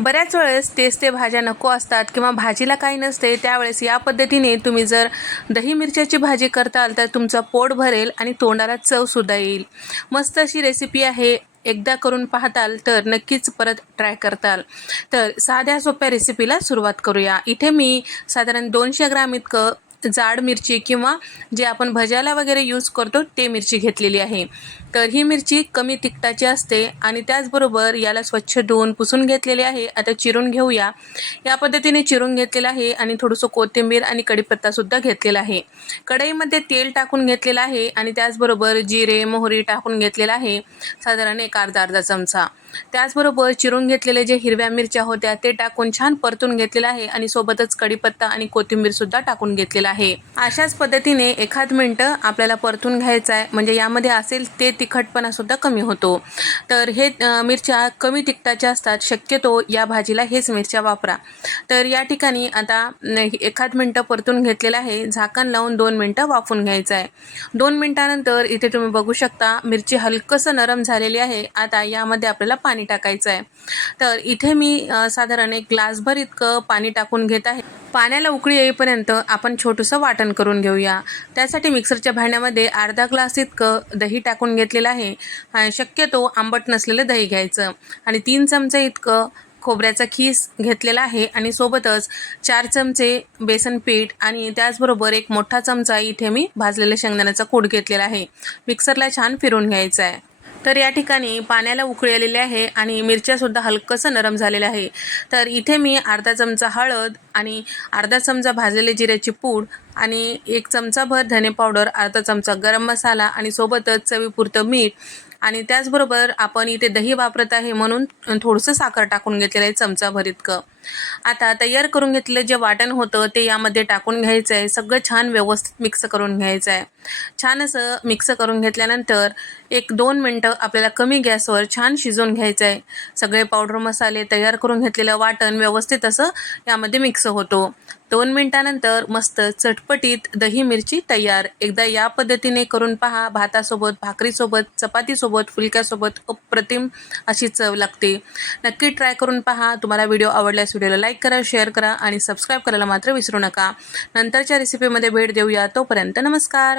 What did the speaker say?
बऱ्याच वेळेस तेच ते भाज्या नको असतात किंवा भाजीला काही नसते त्यावेळेस या पद्धतीने तुम्ही जर दही मिरच्याची भाजी करताल तर तुमचं पोट भरेल आणि तोंडाला चवसुद्धा येईल. मस्त अशी रेसिपी आहे. एकदा करून पाहताल तर नक्कीच परत ट्राय करताल. तर साध्या सोप्या रेसिपीला सुरुवात करूया. इथे मी साधारण दोनशे ग्राम इतकं जाड मिरची किंवा जे आपण भज्याला वगैरे यूज करतो ते मिरची घेतलेली आहे. तर ही मिरची कमी तिखटाची असते आणि त्याचबरोबर याला स्वच्छ धुवून पुसून घेतलेली आहे. आता चिरून घेऊया. या पद्धतीने चिरून घेतलेलं आहे आणि थोडंसं कोथिंबीर आणि कढीपत्तासुद्धा घेतलेला आहे. कढईमध्ये तेल टाकून घेतलेलं आहे आणि त्याचबरोबर जिरे मोहरी टाकून घेतलेलं आहे. साधारण एक अर्धा अर्धा चमचा. त्याचबरोबर चिरून घेतलेले जे हिरव्या मिरच्या होत्या ते टाकून छान परतून घेतलेलं आहे आणि सोबतच कढीपत्ता आणि कोथिंबीरसुद्धा टाकून घेतलेला आहे. अशाच पद्धतीने एखाद मिनटं आपल्याला परतून घ्यायचं आहे म्हणजे यामध्ये असेल ते तिखटपणा सुद्धा कमी होतो. तर हे मिरच्या कमी तिखटाच्या असतात शक्यतो या भाजीला हेच मिरच्या वापरा. तर या ठिकाणी आता एखाद मिनटं परतून घेतलेलं आहे झाकण लावून दोन मिनटं वाफून घ्यायचं आहे दोन मिनटानंतर इथे तुम्ही बघू शकता मिरची हलकंसं नरम झालेली आहे आता यामध्ये आपल्याला पाणी टाकायचं आहे तर इथे मी साधारण एक ग्लासभर इतकं पाणी टाकून घेत आहे. पाण्याला उकळी येईपर्यंत आपण छोटंसं वाटण करून घेऊया. त्यासाठी मिक्सरच्या भांड्यामध्ये अर्धा ग्लास इतकं दही टाकून घेतलेलं आहे. शक्यतो आंबट नसलेलं दही घ्यायचं. आणि तीन चमचे इतकं खोबऱ्याचा खीस घेतलेला आहे आणि सोबतच चार चमचे बेसन पीठ आणि त्याचबरोबर एक मोठा चमचा इथे मी भाजलेल्या शेंगदाण्याचा कूट घेतलेला आहे. मिक्सरला छान फिरून घ्यायचा आहे तर या ठिकाणी पाण्याला उकळी आलेली आहे आणि मिरच्यासुद्धा हलकंसं नरम झालेलं आहे. तर इथे मी अर्धा चमचा हळद आणि अर्धा चमचा भाजलेले जिऱ्याची पूड आणि एक चमचाभर धने पावडर अर्धा चमचा गरम मसाला आणि सोबतच चवीपुरतं मीठ आणि त्याचबरोबर आपण इथे दही वापरत आहे म्हणून थोडंसं साखर टाकून घेतलेलं आहे चमचाभर इतकं. आता तयार करून घेतलेलं जे वाटण होतं ते यामध्ये टाकून घ्यायचं आहे. सगळं छान व्यवस्थित मिक्स करून घ्यायचं आहे. छान असं मिक्स करून घेतल्यानंतर एक दोन मिनटं आपल्याला कमी गॅसवर छान शिजवून घ्यायचं आहे. सगळे पावडर मसाले तयार करून घेतलेलं वाटण व्यवस्थित असं यामध्ये मिक्स होतो. दोन मिनटानंतर मस्त चटपटीत दही मिरची तयार. एकदा या पद्धतीने करून पहा. भातासोबत भाकरीसोबत चपातीसोबत फुलक्यासोबत अप्रतिम अशी चव लागते. नक्की ट्राय करून पहा. तुम्हाला व्हिडिओ आवडल्यास व्हिडिओला लाईक करा शेअर करा आणि सबस्क्राईब करायला मात्र विसरू नका. नंतरच्या रेसिपीमध्ये भेट देऊया. तोपर्यंत नमस्कार.